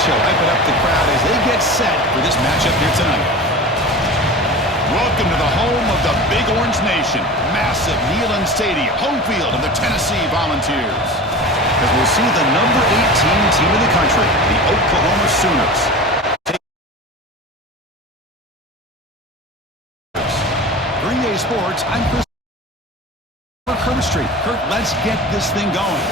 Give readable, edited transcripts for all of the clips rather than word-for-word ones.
show hyping up the crowd as they get set for this matchup here tonight. Welcome to the home of the Big Orange Nation. Massive Neyland Stadium, home field of the Tennessee Volunteers. As we'll see the number 18 team in the country, the Oklahoma Sooners. 3A Sports, I'm Chris Street. Kurt, let's get this thing going.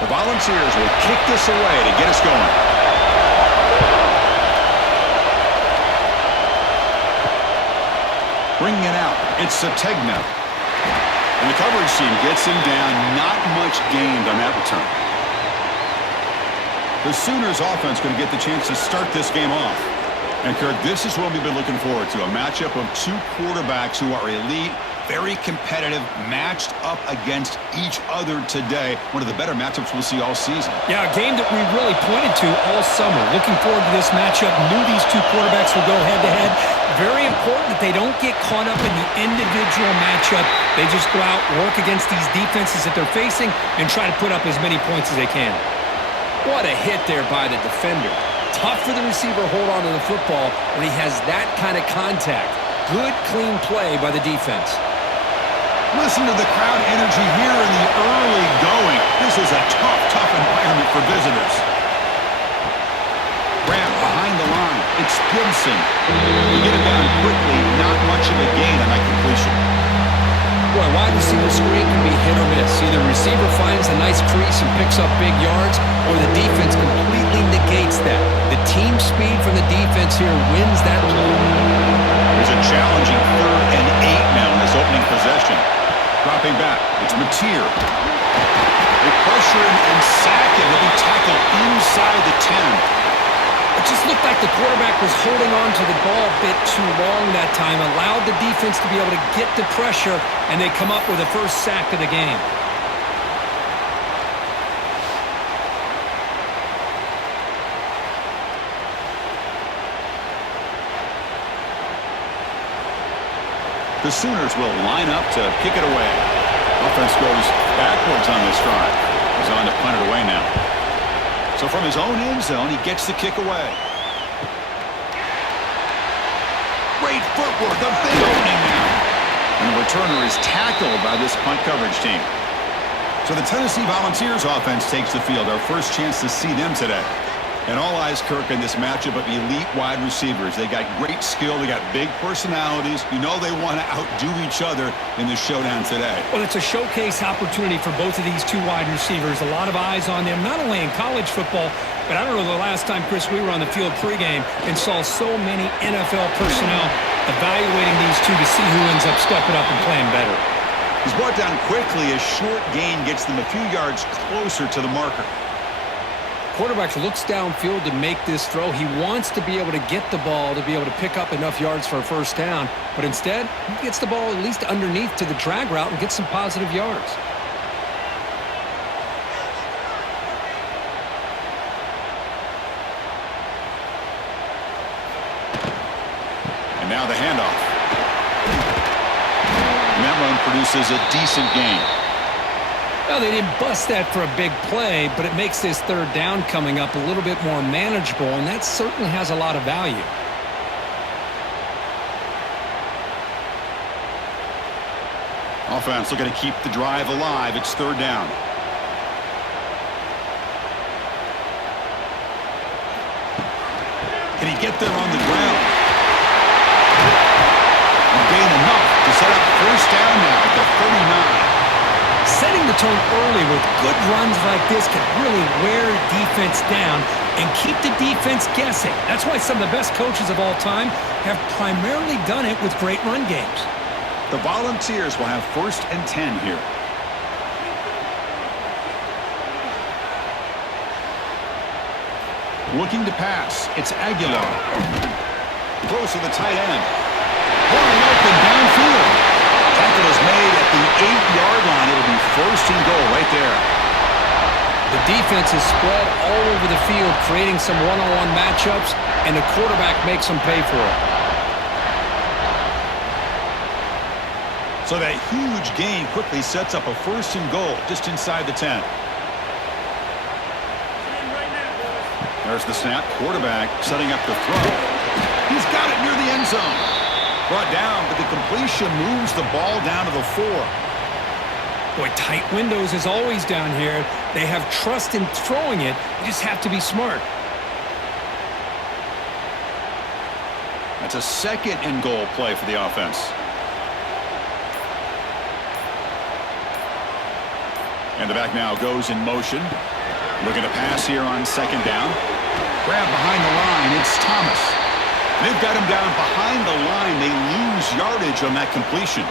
The Volunteers will kick this away to get us going. Bringing it out, it's Sategna. And the coverage team gets him down. Not much gained on that return. The Sooners offense going to get the chance to start this game off. And Kirk, this is what we've been looking forward to. A matchup of two quarterbacks who are elite, very competitive, matched up against each other today. One of the better matchups we'll see all season. Yeah, a game that we really pointed to all summer. Looking forward to this matchup. Knew these two quarterbacks would go head-to-head. Very important that they don't get caught up in the individual matchup. They just go out, work against these defenses that they're facing, and try to put up as many points as they can. What a hit there by the defender. Tough for the receiver to hold on to the football when he has that kind of contact. Good, clean play by the defense. Listen to the crowd energy here in the early going. This is a tough environment for visitors. Grab behind the line. It's Gibson. You get it down quickly. Not much of a gain on that completion. Boy, wide receiver screen can be hit or miss. Either receiver finds a nice crease and picks up big yards, or the defense completely negates that. The team speed from the defense here wins that play. There's a challenging 3rd and 8 now in this opening possession. Dropping back, it's Mateer. They pressure him and sack him. He'll be tackled inside the 10. It just looked like the quarterback was holding on to the ball a bit too long that time, allowed the defense to be able to get the pressure, and they come up with the first sack of the game. The Sooners will line up to kick it away. Offense goes backwards on this drive. He's on to punt it away now. So from his own end zone, he gets the kick away. Great footwork, a big opening now. And the returner is tackled by this punt coverage team. So the Tennessee Volunteers offense takes the field. Our first chance to see them today. And all eyes, Kirk, in this matchup of elite wide receivers. They got great skill. They got big personalities. You know they want to outdo each other in the showdown today. Well, it's a showcase opportunity for both of these two wide receivers. A lot of eyes on them, not only in college football, but I don't know the last time, Chris, we were on the field pregame and saw so many NFL personnel evaluating these two to see who ends up stepping up and playing better. He's brought down quickly. A short gain gets them a few yards closer to the marker. Quarterback looks downfield to make this throw. He wants to be able to get the ball to be able to pick up enough yards for a first down, but instead, he gets the ball at least underneath to the drag route and gets some positive yards. And now the handoff. And that run produces a decent gain. Well, they didn't bust that for a big play, but it makes this 3rd down coming up a little bit more manageable, and that certainly has a lot of value. Offense looking to keep the drive alive. It's 3rd down. Can he get there on the ground? And gain enough to set up 1st down now at the 39. Setting the tone early with good runs like this can really wear defense down and keep the defense guessing. That's why some of the best coaches of all time have primarily done it with great run games. The Volunteers will have 1st and 10 here. Looking to pass. It's Aguilar. Close to the tight end. Wide open downfield. Tackle is made at the 8-yard line. It'll be 1st and goal right there. The defense is spread all over the field, creating some one-on-one matchups, and the quarterback makes them pay for it. So that huge gain quickly sets up a 1st and goal just inside the 10. There's the snap. Quarterback setting up the throw. He's got it near the end zone. Brought down, but the completion moves the ball down to the 4. Boy, tight windows is always down here. They have trust in throwing it. You just have to be smart. That's a 2nd and goal play for the offense. And the back now goes in motion. Looking to pass here on 2nd down. Grab behind the line. It's Thomas. They've got him down behind the line. They lose yardage on that completion.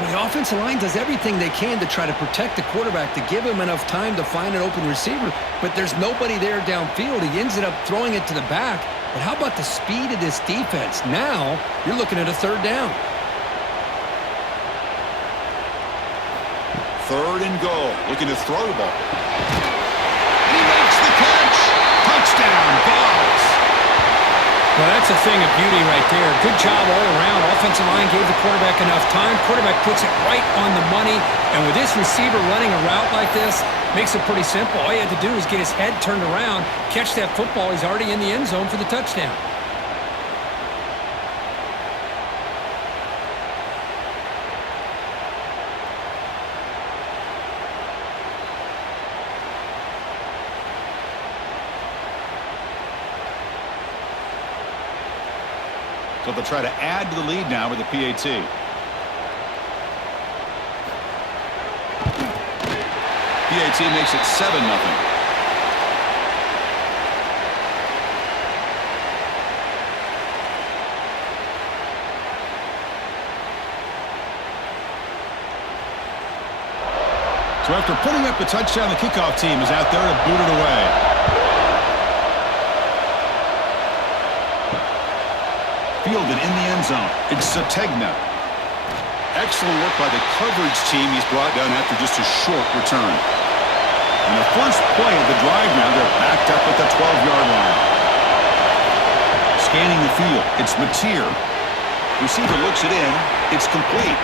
Well, the offensive line does everything they can to try to protect the quarterback, to give him enough time to find an open receiver, but there's nobody there downfield. He ends up throwing it to the back. But how about the speed of this defense? Now you're looking at a 3rd down. 3rd and goal. Looking to throw the ball. He makes the catch. Touchdown, Vols. Well, that's a thing of beauty right there. Good job all around. Offensive line gave the quarterback enough time. Quarterback puts it right on the money. And with this receiver running a route like this, makes it pretty simple. All you had to do is get his head turned around, catch that football. He's already in the end zone for the touchdown. So they'll try to add to the lead now with the PAT. PAT makes it 7-0. So after putting up the touchdown, the kickoff team is out there to boot it away. Fielded in the end zone. It's Sategna. Excellent work by the coverage team. He's brought down after just a short return. And the first play of the drive now, they're backed up at the 12-yard line. Scanning the field, it's Mateer. Receiver looks it in. It's complete.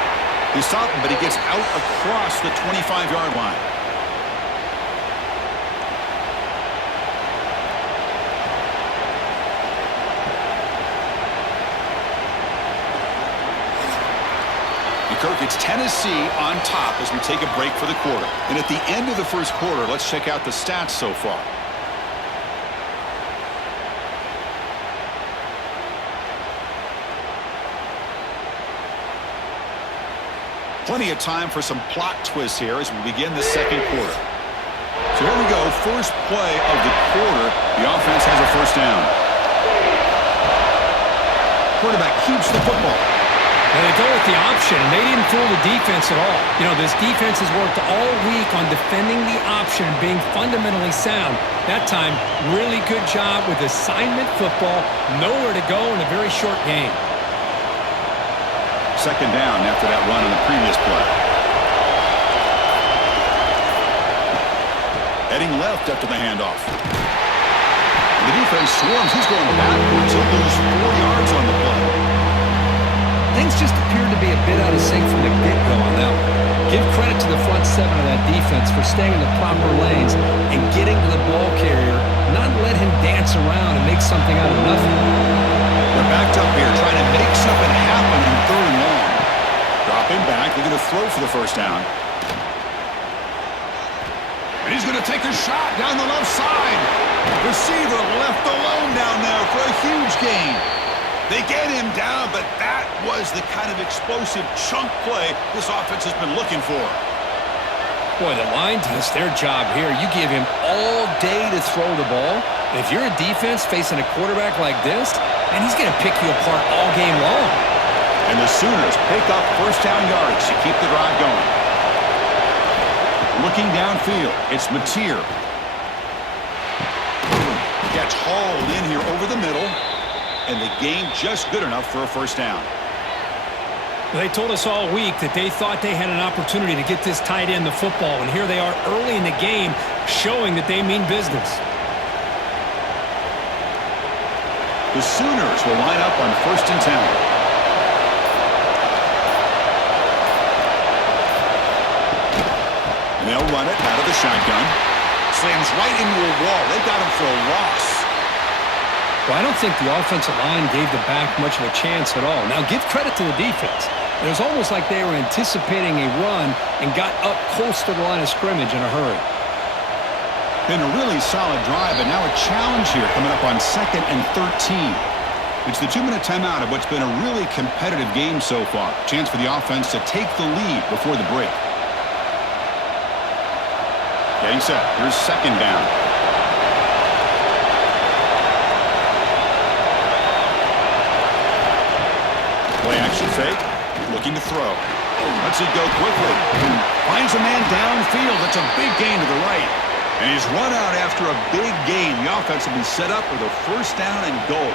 He stopped him, but he gets out across the 25-yard line. Kirk, it's Tennessee on top as we take a break for the quarter. And at the end of the first quarter, let's check out the stats so far. Plenty of time for some plot twists here as we begin the second quarter. So here we go, first play of the quarter. The offense has a 1st down. Quarterback keeps the football. Well, they go with the option. They didn't fool the defense at all. You know, this defense has worked all week on defending the option, being fundamentally sound. That time, really good job with assignment football. Nowhere to go in a very short game. 2nd down after that run on the previous play. Heading left after the handoff. The defense swarms. He's going backwards. He'll lose 4 yards on the play. Things just appeared to be a bit out of sync from the get-go on that one. Give credit to the front 7 of that defense for staying in the proper lanes and getting to the ball carrier, not let him dance around and make something out of nothing. They're backed up here trying to make something happen in 3rd and long. Dropping back, they're going to throw for the 1st down. And he's going to take a shot down the left side. Receiver left alone down there for a huge gain. They get him down, but that was the kind of explosive chunk play this offense has been looking for. Boy, the line does their job here. You give him all day to throw the ball. And if you're a defense facing a quarterback like this, man, he's going to pick you apart all game long. And the Sooners pick up 1st down yards to keep the drive going. Looking downfield, it's Mateer. Gets hauled in here over the middle. And the gain just good enough for a 1st down. They told us all week that they thought they had an opportunity to get this tight end the football, and here they are early in the game showing that they mean business. The Sooners will line up on 1st and 10. And they'll run it out of the shotgun. Slams right into a wall. They got him for a loss. Well, I don't think the offensive line gave the back much of a chance at all. Now, give credit to the defense. It was almost like they were anticipating a run and got up close to the line of scrimmage in a hurry. Been a really solid drive, and now a challenge here coming up on 2nd and 13. It's the 2-minute timeout of what's been a really competitive game so far. Chance for the offense to take the lead before the break. Getting set. Here's 2nd down. Play action fake. Looking to throw. Lets it go quickly. Finds a man downfield. That's a big gain to the right. And he's run out after a big gain. The offense will be set up with a 1st down and goal.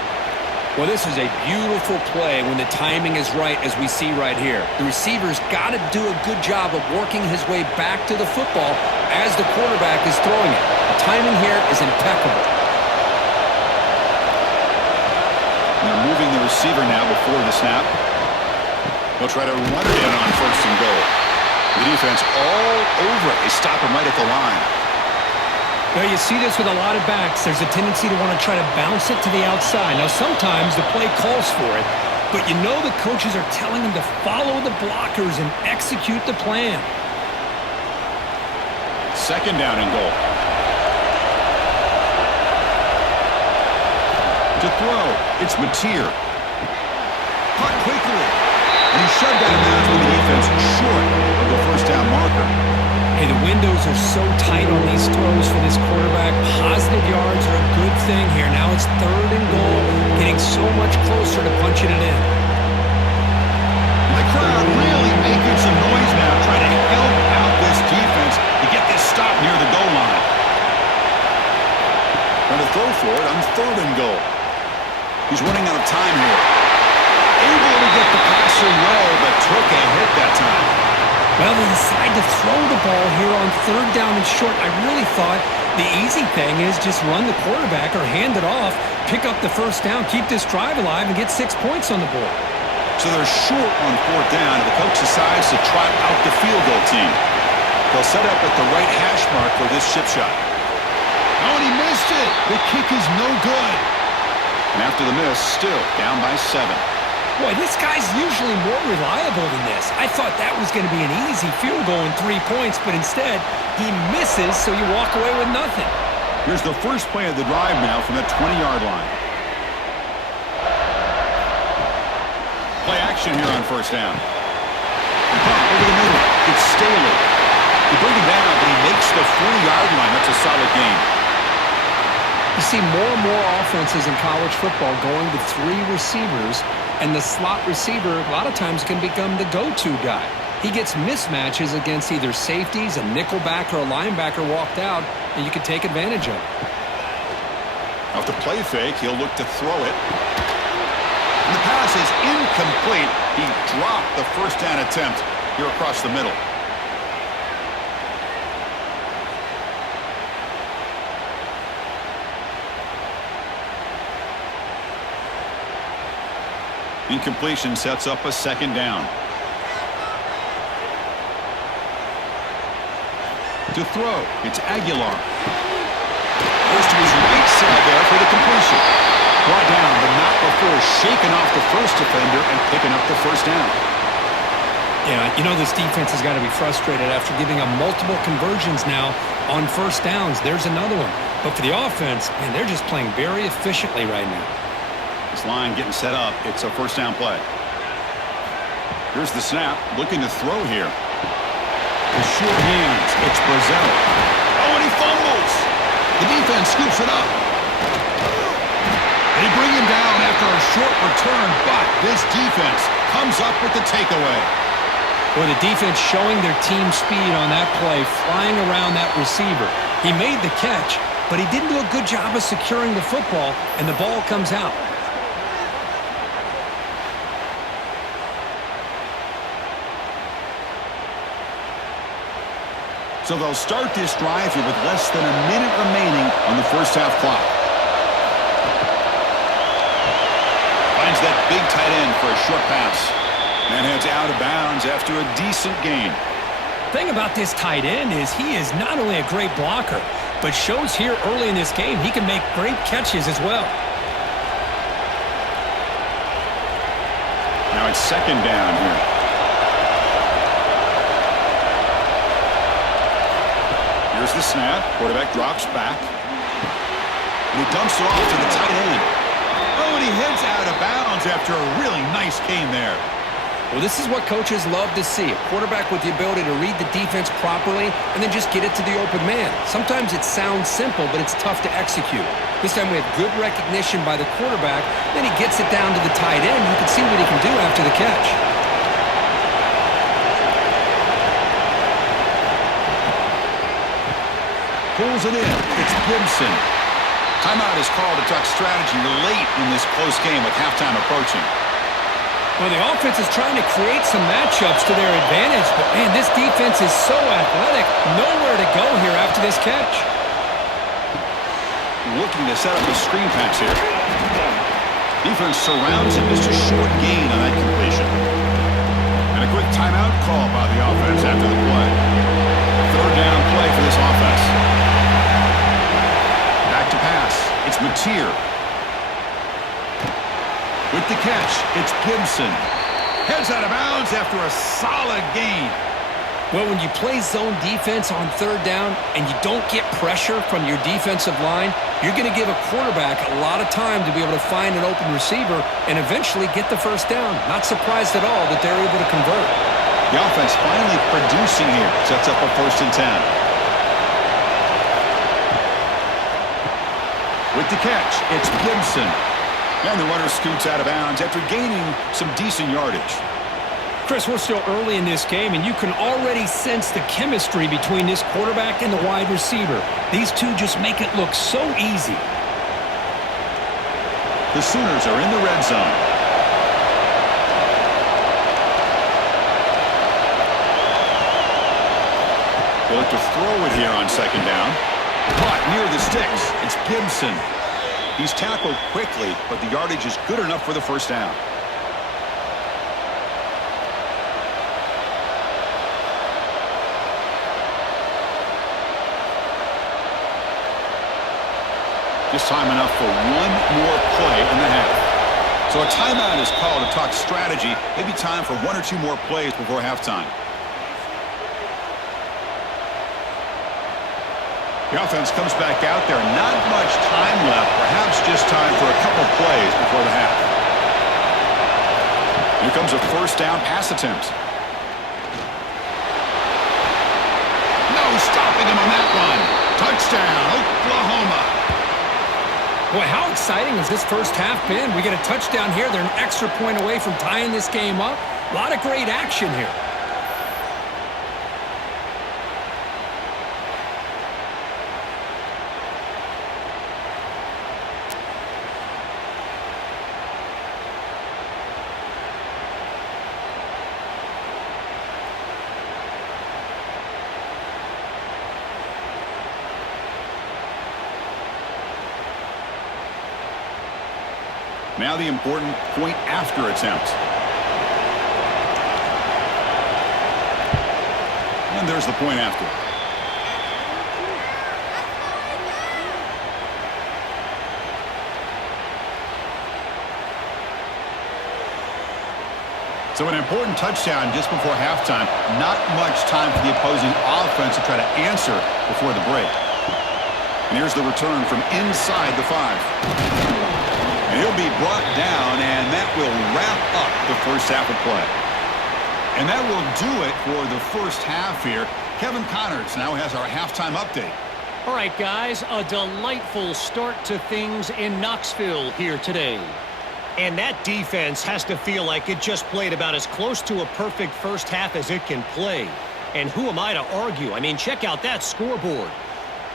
Well, this is a beautiful play when the timing is right, as we see right here. The receiver's got to do a good job of working his way back to the football as the quarterback is throwing it. The timing here is impeccable. They're moving the receiver now before the snap. They'll try to run it in on 1st and goal. The defense all over it. They stop him right at the line. Well, you see this with a lot of backs. There's a tendency to want to try to bounce it to the outside. Now, sometimes the play calls for it, but you know the coaches are telling them to follow the blockers and execute the plan. 2nd down and goal. To throw, it's Mateer. Caught quickly. And he shoved out of bounds with the defense short of the 1st down marker. Hey, the windows are so tight on these throws for this quarterback. Positive yards are a good thing here. Now it's 3rd and goal, getting so much closer to punching it in. The crowd really making some noise now, trying to help out this defense to get this stop near the goal line. Trying to throw for it on 3rd and goal. He's running out of time here. Able to get the passer low, but took a hit that time. Well, they decide to throw the ball here on 3rd down and short. I really thought the easy thing is just run the quarterback or hand it off, pick up the 1st down, keep this drive alive, and get 6 points on the board. So they're short on 4th down, and the coach decides to trot out the field goal team. They'll set up at the right hash mark for this chip shot. Oh, and he missed it. The kick is no good. And after the miss, still down by 7. Boy, this guy's usually more reliable than this. I thought that was going to be an easy field goal in 3 points, but instead, he misses, so you walk away with nothing. Here's the first play of the drive now from the 20-yard line. Play action here on 1st down. Over the middle, it's Staley. They bring him down, but he makes the 40-yard line. That's a solid gain. You see more and more offenses in college football going to 3 receivers, and the slot receiver a lot of times can become the go-to guy. He gets mismatches against either safeties, a nickelback, or a linebacker walked out, and you can take advantage of it. Off the play fake, he'll look to throw it. And the pass is incomplete. He dropped the 1st down attempt here across the middle. Incompletion sets up a 2nd down. To throw, it's Aguilar. Goes to his right side there for the completion. Brought down, but not before shaking off the first defender and picking up the 1st down. Yeah, you know this defense has got to be frustrated after giving up multiple conversions now on 1st downs. There's another one. But for the offense, man, they're just playing very efficiently right now. This line getting set up. It's a 1st down play. Here's the snap. Looking to throw here. The short hands. It's Brazil. Oh, and he fumbles. The defense scoops it up. They bring him down after a short return, but this defense comes up with the takeaway. Well, the defense showing their team speed on that play, flying around that receiver. He made the catch, but he didn't do a good job of securing the football, and the ball comes out. So they'll start this drive here with less than a minute remaining on the first half clock. Finds that big tight end for a short pass. And heads out of bounds after a decent gain. The thing about this tight end is he is not only a great blocker, but shows here early in this game he can make great catches as well. Now it's second down here. Here's the snap. Quarterback drops back. And he dumps it off to the tight end. Oh, and he heads out of bounds after a really nice game there. Well, this is what coaches love to see. A quarterback with the ability to read the defense properly and then just get it to the open man. Sometimes it sounds simple, but it's tough to execute. This time we have good recognition by the quarterback. Then he gets it down to the tight end. You can see what he can do after the catch. Pulls it in. It's Gibson. Timeout is called to talk strategy late in this close game with halftime approaching. Well, the offense is trying to create some matchups to their advantage, but, man, this defense is so athletic. Nowhere to go here after this catch. Looking to set up a screen pass here. Defense surrounds him. Just a short gain on that completion. And a quick timeout call by the offense after the play. Third down play for this offense. Back to pass. It's Mateer. With the catch, it's Gibson. Heads out of bounds after a solid gain. Well, when you play zone defense on third down and you don't get pressure from your defensive line, you're going to give a quarterback a lot of time to be able to find an open receiver and eventually get the first down. Not surprised at all that they're able to convert. The offense finally producing here. Sets up a 1st and 10. With the catch, it's Gibson. And the runner scoots out of bounds after gaining some decent yardage. Chris, we're still early in this game, and you can already sense the chemistry between this quarterback and the wide receiver. These two just make it look so easy. The Sooners are in the red zone. They look to throw it here on second down. Caught near the sticks. It's Gibson. He's tackled quickly, but the yardage is good enough for the first down. Just time enough for one more play in the half. So a timeout is called to talk strategy. Maybe time for 1 or 2 more plays before halftime. The offense comes back out there. Not much time left. Perhaps just time for a couple plays before the half. Here comes a first down pass attempt. No stopping him on that one. Touchdown, Oklahoma. Boy, how exciting has this first half been? We get a touchdown here. They're an extra point away from tying this game up. A lot of great action here. Now the important point after attempt. And there's the point after. So an important touchdown just before halftime. Not much time for the opposing offense to try to answer before the break. And here's the return from inside the 5. And he'll be brought down, and that will wrap up the first half of play. And that will do it for the first half here. Kevin Connors now has our halftime update. All right, guys, a delightful start to things in Knoxville here today. And that defense has to feel like it just played about as close to a perfect first half as it can play. And who am I to argue? I mean, check out that scoreboard.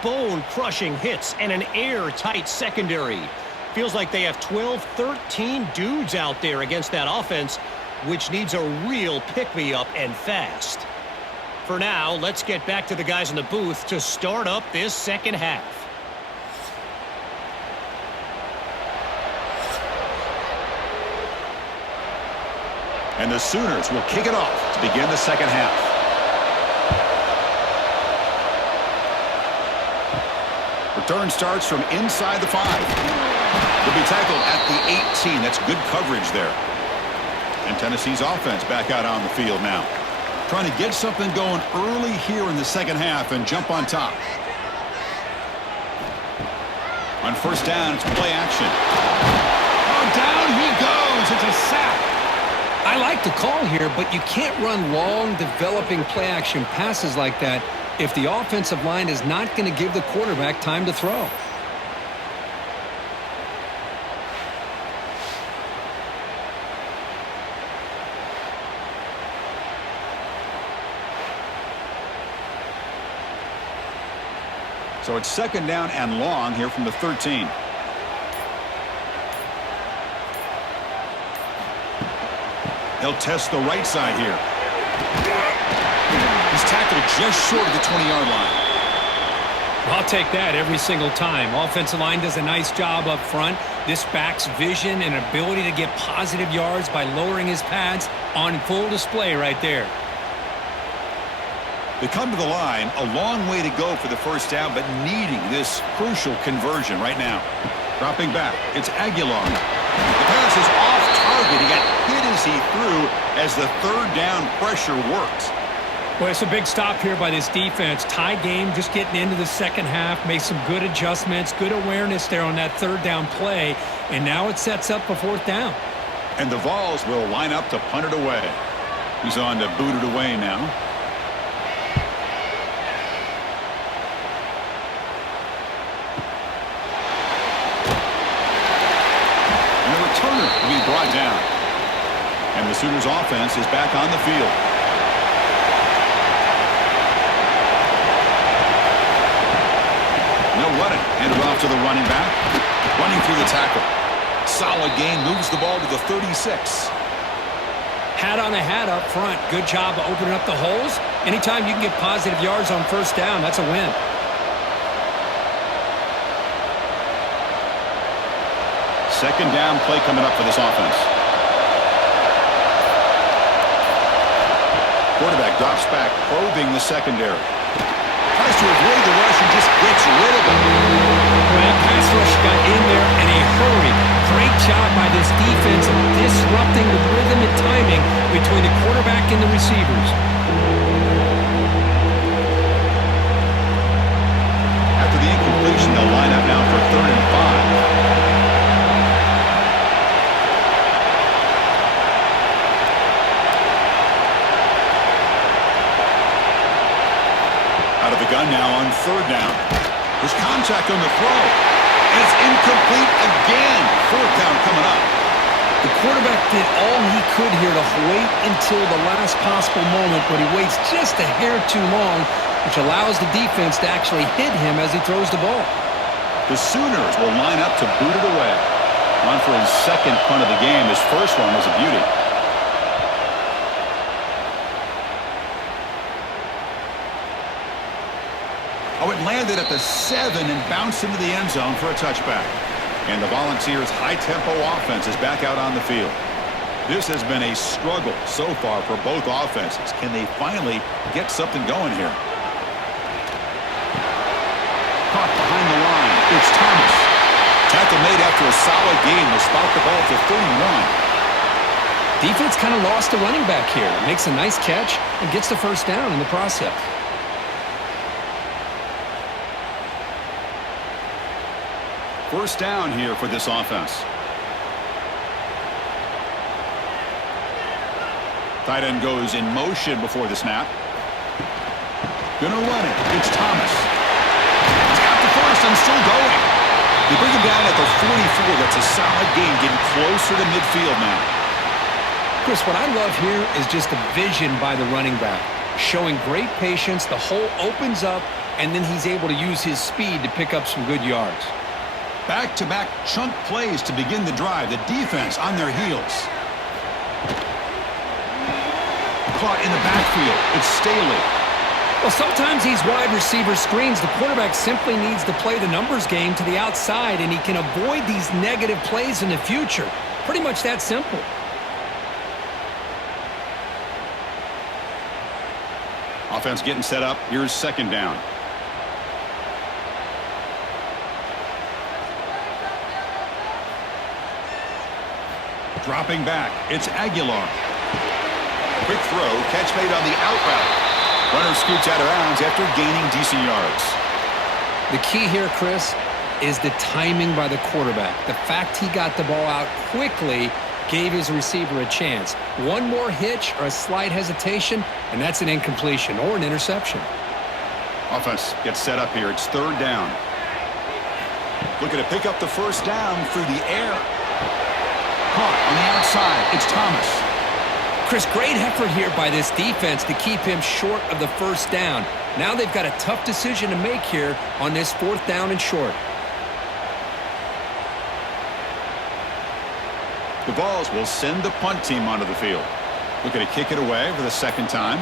Bone-crushing hits and an airtight secondary. Feels like they have 12, 13 dudes out there against that offense, which needs a real pick-me-up and fast. For now, let's get back to the guys in the booth to start up this second half. And the Sooners will kick it off to begin the second half. Return starts from inside the 5. Will be tackled at the 18. That's good coverage there. And Tennessee's offense back out on the field now. Trying to get something going early here in the second half and jump on top. On first down, it's play action. Oh, down he goes. It's a sack. I like the call here, but you can't run long, developing play-action passes like that if the offensive line is not going to give the quarterback time to throw. So it's second down and long here from the 13. He'll test the right side here. He's tackled just short of the 20-yard line. I'll take that every single time. Offensive line does a nice job up front. This back's vision and ability to get positive yards by lowering his pads on full display right there. They come to the line, a long way to go for the first down, but needing this crucial conversion right now. Dropping back, it's Aguilar. The pass is off target. He got hit as he threw as the third down pressure worked. Well, it's a big stop here by this defense. Tie game, just getting into the second half, made some good adjustments, good awareness there on that third down play, and now it sets up a fourth down. And the Vols will line up to punt it away. He's on to boot it away now. Turner to be brought down. And the Sooners offense is back on the field. No running. Handed off to the running back. Running through the tackle. Solid gain. Moves the ball to the 36. Hat on a hat up front. Good job of opening up the holes. Anytime you can get positive yards on first down, that's a win. Second down play coming up for this offense. Quarterback drops back, probing the secondary. Tries to avoid the rush and just gets rid of it. Well, that pass rush got in there in a hurry. Great job by this defense of disrupting the rhythm and timing between the quarterback and the receivers. After the incompletion, they'll line up now for 3rd and 5. Out of the gun now on 3rd down. There's contact on the throw. And it's incomplete again. 4th down coming up. The quarterback did all he could here to wait until the last possible moment, but he waits just a hair too long, which allows the defense to actually hit him as he throws the ball. The Sooners will line up to boot it away. On for his second punt of the game. His first one was a beauty. Oh, it landed at the 7 and bounced into the end zone for a touchback. And the Volunteers' high-tempo offense is back out on the field. This has been a struggle so far for both offenses. Can they finally get something going here? Caught behind the line. It's Thomas. Tackle made after a solid game to spot the ball to 31. Defense kind of lost the running back here. Makes a nice catch and gets the first down in the process. First down here for this offense. Tight end goes in motion before the snap. Gonna run it. It's Thomas. He's got the first and still going. They bring him down at the 44. That's a solid gain, getting closer to midfield now. Chris, what I love here is just the vision by the running back. Showing great patience. The hole opens up, and then he's able to use his speed to pick up some good yards. Back-to-back chunk plays to begin the drive. The defense on their heels. Caught in the backfield. It's Staley. Well, sometimes these wide receiver screens, the quarterback simply needs to play the numbers game to the outside, and he can avoid these negative plays in the future. Pretty much that simple. Offense getting set up. Here's second down. Dropping back. It's Aguilar. Quick throw. Catch made on the out route. Runner scoots out of bounds after gaining decent yards. The key here, Chris, is the timing by the quarterback. The fact he got the ball out quickly gave his receiver a chance. One more hitch or a slight hesitation, and that's an incompletion or an interception. Offense gets set up here. It's third down. Looking to pick up the first down through the air. Caught on the outside. It's Thomas. Chris, great effort here by this defense to keep him short of the first down. Now they've got a tough decision to make here on this fourth down and short. The Vols will send the punt team onto the field. Looking to kick it away for the second time.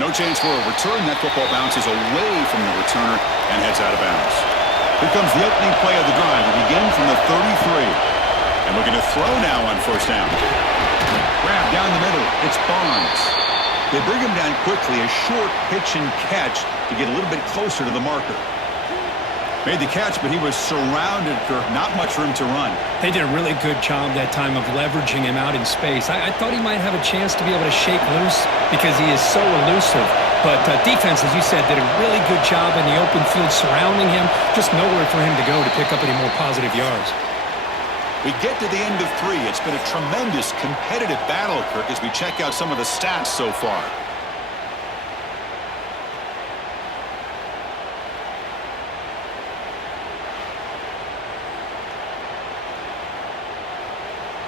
No chance for a return. That football bounces away from the returner and heads out of bounds. Here comes the opening play of the drive. We begin from the 33. And looking to throw now on first down. Grab down the middle. It's Barnes. They bring him down quickly. A short pitch and catch to get a little bit closer to the marker. Made the catch, but he was surrounded for not much room to run. They did a really good job that time of leveraging him out in space. I thought he might have a chance to be able to shake loose because he is so elusive. But defense, as you said, did a really good job in the open field surrounding him. Just nowhere for him to go to pick up any more positive yards. We get to the end of 3. It's been a tremendous competitive battle, Kirk, as we check out some of the stats so far.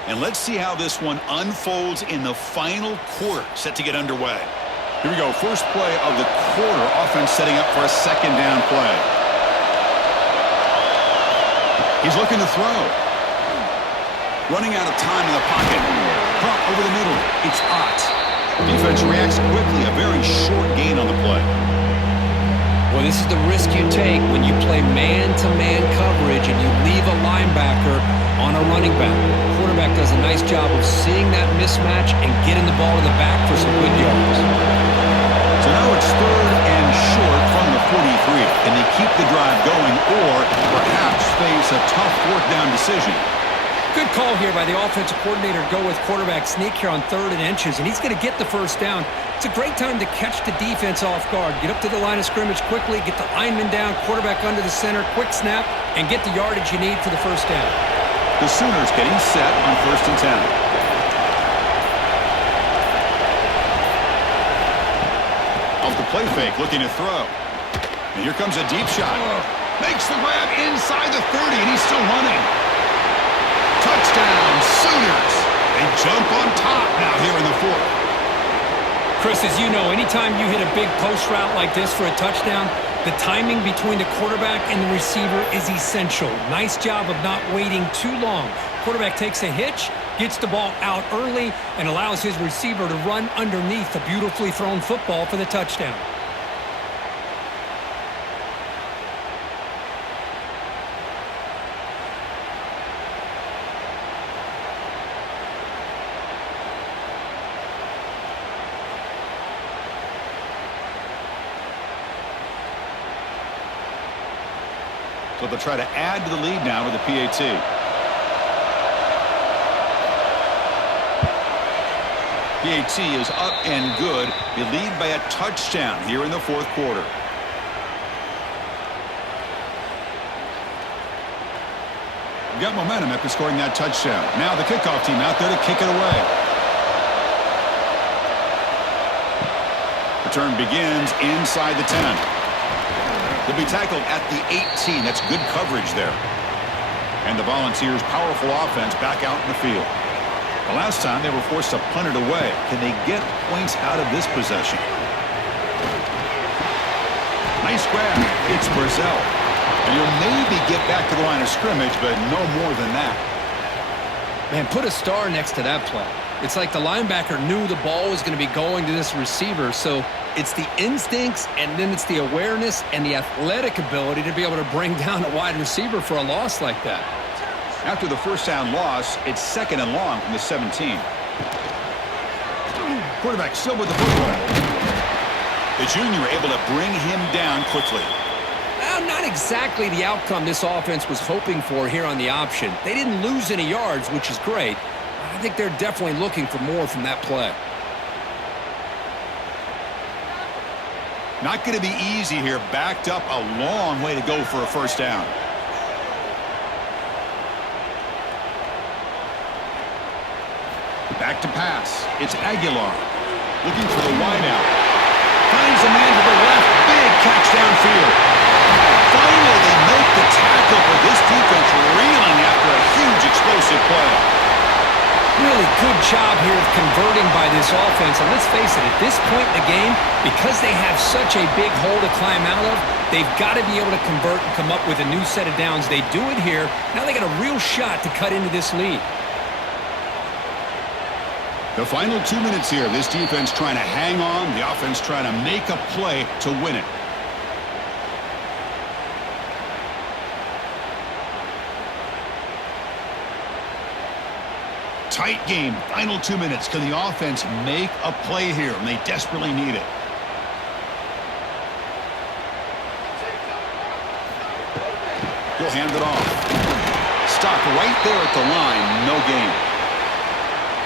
And let's see how this one unfolds in the final quarter, set to get underway. Here we go, first play of the quarter. Offense setting up for a second down play. He's looking to throw. Running out of time in the pocket. Caught over the middle. It's Ott. Defense reacts quickly. A very short gain on the play. Well, this is the risk you take when you play man-to-man coverage and you leave a linebacker on a running back. The quarterback does a nice job of seeing that mismatch and getting the ball to the back for some good yards. So now it's third and short from the 43. Can they keep the drive going or perhaps face a tough fourth down decision? Good call here by the offensive coordinator to go with quarterback sneak here on 3rd and inches, and he's going to get the first down. It's a great time to catch the defense off guard. Get up to the line of scrimmage quickly, get the lineman down, quarterback under the center, quick snap, and get the yardage you need for the first down. The Sooners getting set on 1st and 10. Off the play fake, looking to throw. And here comes a deep shot. Makes the grab inside the 30, and he's still running. Touchdown, Sooners. They jump on top now here in the 4th. Chris, as you know, anytime you hit a big post route like this for a touchdown, the timing between the quarterback and the receiver is essential. Nice job of not waiting too long. Quarterback takes a hitch, gets the ball out early, and allows his receiver to run underneath the beautifully thrown football for the touchdown. So they'll try to add to the lead now with the PAT. PAT is up and good. They lead by a touchdown here in the 4th quarter. We've got momentum after scoring that touchdown. Now the kickoff team out there to kick it away. Return begins inside the 10. They'll be tackled at the 18. That's good coverage there. And the Volunteers' powerful offense back out in the field. The last time they were forced to punt it away. Can they get points out of this possession? Nice grab. It's Brazil. And you'll maybe get back to the line of scrimmage, but no more than that. Man, put a star next to that play. It's like the linebacker knew the ball was going to be going to this receiver, so it's the instincts and then it's the awareness and the athletic ability to be able to bring down a wide receiver for a loss like that. After the first down loss, it's 2nd and long from the 17. Quarterback still with the football. The junior able to bring him down quickly. Well, not exactly the outcome this offense was hoping for here on the option. They didn't lose any yards, which is great. I think they're definitely looking for more from that play. Not going to be easy here. Backed up a long way to go for a first down. Back to pass. It's Aguilar. Looking for the wideout. Finds a man to the left. Big catch downfield. Finally, they make the tackle, but this defense reeling after a huge explosive play. Really good job here of converting by this offense. And let's face it, at this point in the game, because they have such a big hole to climb out of, they've got to be able to convert and come up with a new set of downs. They do it here. Now they got a real shot to cut into this lead. The final 2 minutes here. This defense trying to hang on. The offense trying to make a play to win it. Tight game. Final 2 minutes. Can the offense make a play here? And they desperately need it. He'll hand it off. Stop right there at the line. No gain.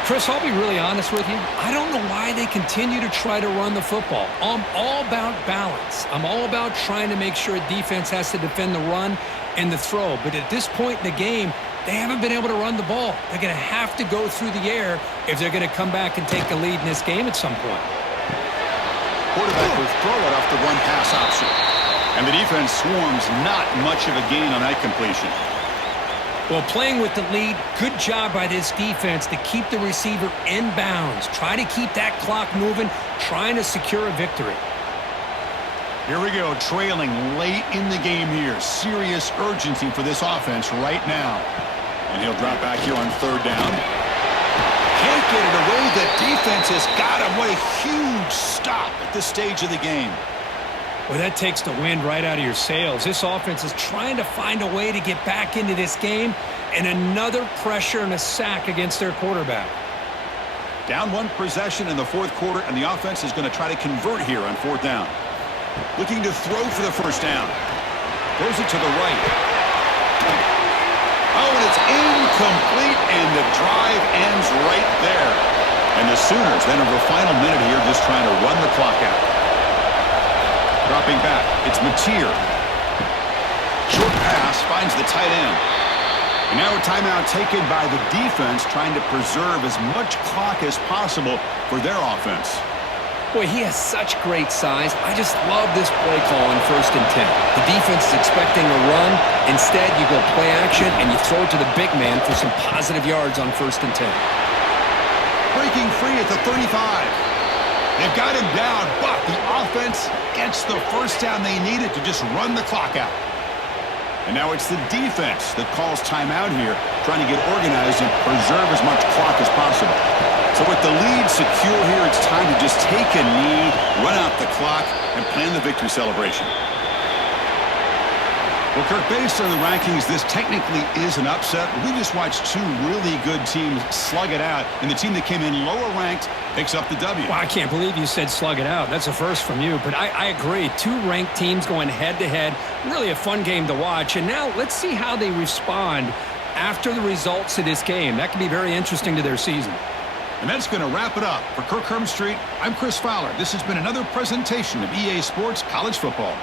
Chris, I'll be really honest with you. I don't know why they continue to try to run the football. I'm all about balance. I'm all about trying to make sure a defense has to defend the run and the throw. But at this point in the game, they haven't been able to run the ball. They're going to have to go through the air if they're going to come back and take a lead in this game at some point. Quarterback will throw it off the run-pass option. And the defense swarms not much of a gain on that completion. Well, playing with the lead, good job by this defense to keep the receiver in bounds. Try to keep that clock moving, trying to secure a victory. Here we go, trailing late in the game here. Serious urgency for this offense right now. And he'll drop back here on 3rd down. Can't get it away. The defense has got him. What a huge stop at this stage of the game. Well, that takes the wind right out of your sails. This offense is trying to find a way to get back into this game, and another pressure and a sack against their quarterback. Down 1 possession in the 4th quarter, and the offense is going to try to convert here on 4th down. Looking to throw for the first down. Throws it to the right. Oh, and it's incomplete, and the drive ends right there. And the Sooners then over the final minute here just trying to run the clock out. Dropping back, it's Mateer. Short pass finds the tight end. And now a timeout taken by the defense trying to preserve as much clock as possible for their offense. Boy, he has such great size. I just love this play call on 1st and 10. The defense is expecting a run. Instead, you go play action and you throw it to the big man for some positive yards on 1st and 10. Breaking free at the 35. They've got him down, but the offense gets the first down they needed to just run the clock out. And now it's the defense that calls timeout here, trying to get organized and preserve as much clock as possible. So with the lead secure here, it's time to just take a knee, run out the clock, and plan the victory celebration. Well, Kirk, based on the rankings, this technically is an upset. We just watched 2 really good teams slug it out, and the team that came in lower ranked picks up the W. Well, I can't believe you said slug it out. That's a first from you, but I agree. 2 ranked teams going head-to-head. Really a fun game to watch. And now let's see how they respond after the results of this game. That could be very interesting to their season. And that's going to wrap it up. For Kirk Street, I'm Chris Fowler. This has been another presentation of EA Sports College Football.